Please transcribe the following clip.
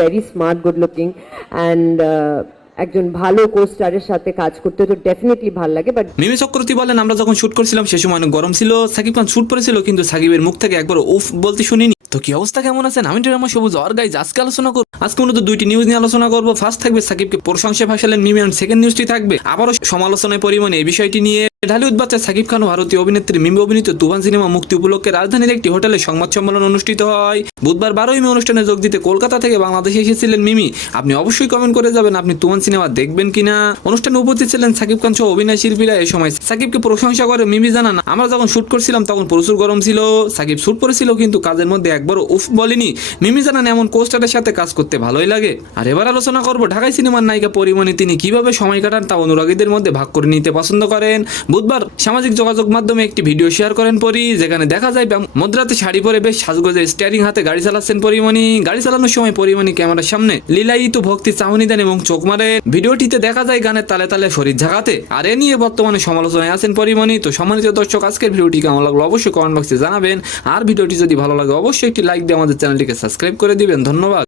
Very smart, good looking and একজন ভালো কোস্টারের সাথে কাজ করতে তো ডেফিনেটলি ভালো লাগে। বাট মিমি চক্রবর্তী বলেন, আমরা যখন শুট করছিলাম সে সময় অনেক গরম ছিল, সাকিব খান শুট করেছিল কিন্তু সাকিবের মুখ থেকে একবার উফ বলতে শুনিনি। তো কি অবস্থা, কেমন আছেন? আমি ড্রামা সবুজ আর গাইজ আজকে আলোচনা করব। আজকে মূলত দুইটি নিউজ নিয়ে আলোচনা করব। ফার্স্ট থাকবে সাকিবকে প্রশংসায় ভাসালেন মিমি, আর সেকেন্ড নিউজটি থাকবে আবারও সমালোচনায় পরিমাণে এই বিষয়টি নিয়ে। ঢালিউড বাচ্চা সাকিব খান ও ভারতীয় অভিনেত্রী মিমি অভিনীত তুফান সিনেমা মুক্তি উপলক্ষে রাজধানীর একটি হোটেলে সংবাদ সম্মেলন অনুষ্ঠিত হয়। বুধবার 12 মে অনুষ্ঠানে যোগ দিতে কলকাতা থেকে বাংলাদেশে এসেছিলেন মিমি। আপনি অবশ্যই কমেন্ট করে যাবেন আপনি তুফান সিনেমা দেখবেন কিনা। অনুষ্ঠানে উপস্থিত ছিলেন সাকিব খান সহ অভিনয় শিল্পীরা। এই সময় সাকিবকে প্রশংসা করে মিমি জানান, আমরা যখন শুট করছিলাম তখন প্রচুর গরম ছিল, সাকিব শুট করেছিল কিন্তু কাজের মধ্যে একবারও উফ বলেনি। মিমি জানান, এমন কোস্টারের সাথে কাজ করতে ভালোই লাগে। আর এবার আলোচনা করব ঢাকাই সিনেমার নায়িকা পরিমণি, তিনি কিভাবে সময় কাটান তা অনুরাগীদের মধ্যে ভাগ করে নিতে পছন্দ করেন। বুধবার সামাজিক যোগাযোগ মাধ্যমে একটি ভিডিও শেয়ার করেন পরি, যেখানে দেখা যায় মধ্যরাতে শাড়ি পরে বেশ সাজগোজে স্টিয়ারিং হাতে গাড়ি চালাচ্ছেন পরিমণি। গাড়ি চালানোর সময় পরিমণি ক্যামেরার সামনে লীলায়িত ভক্তি চাহনি দেন এবং চোখ মারে। ভিডিওটিতে দেখা যায় গানের তালে তালে শরীর ঝাঁকাতে। আর এ নিয়ে বর্তমানে সমালোচনায় আছেন পরিমণি। তো সম্মানিত দর্শক, আজকের ভিডিওটি কেমন লাগলো অবশ্যই কমেন্ট বক্সে জানাবেন। আর ভিডিওটি যদি ভালো লাগে অবশ্যই একটি লাইক দিয়ে আমাদের চ্যানেলটিকে সাবস্ক্রাইব করে দিবেন। ধন্যবাদ।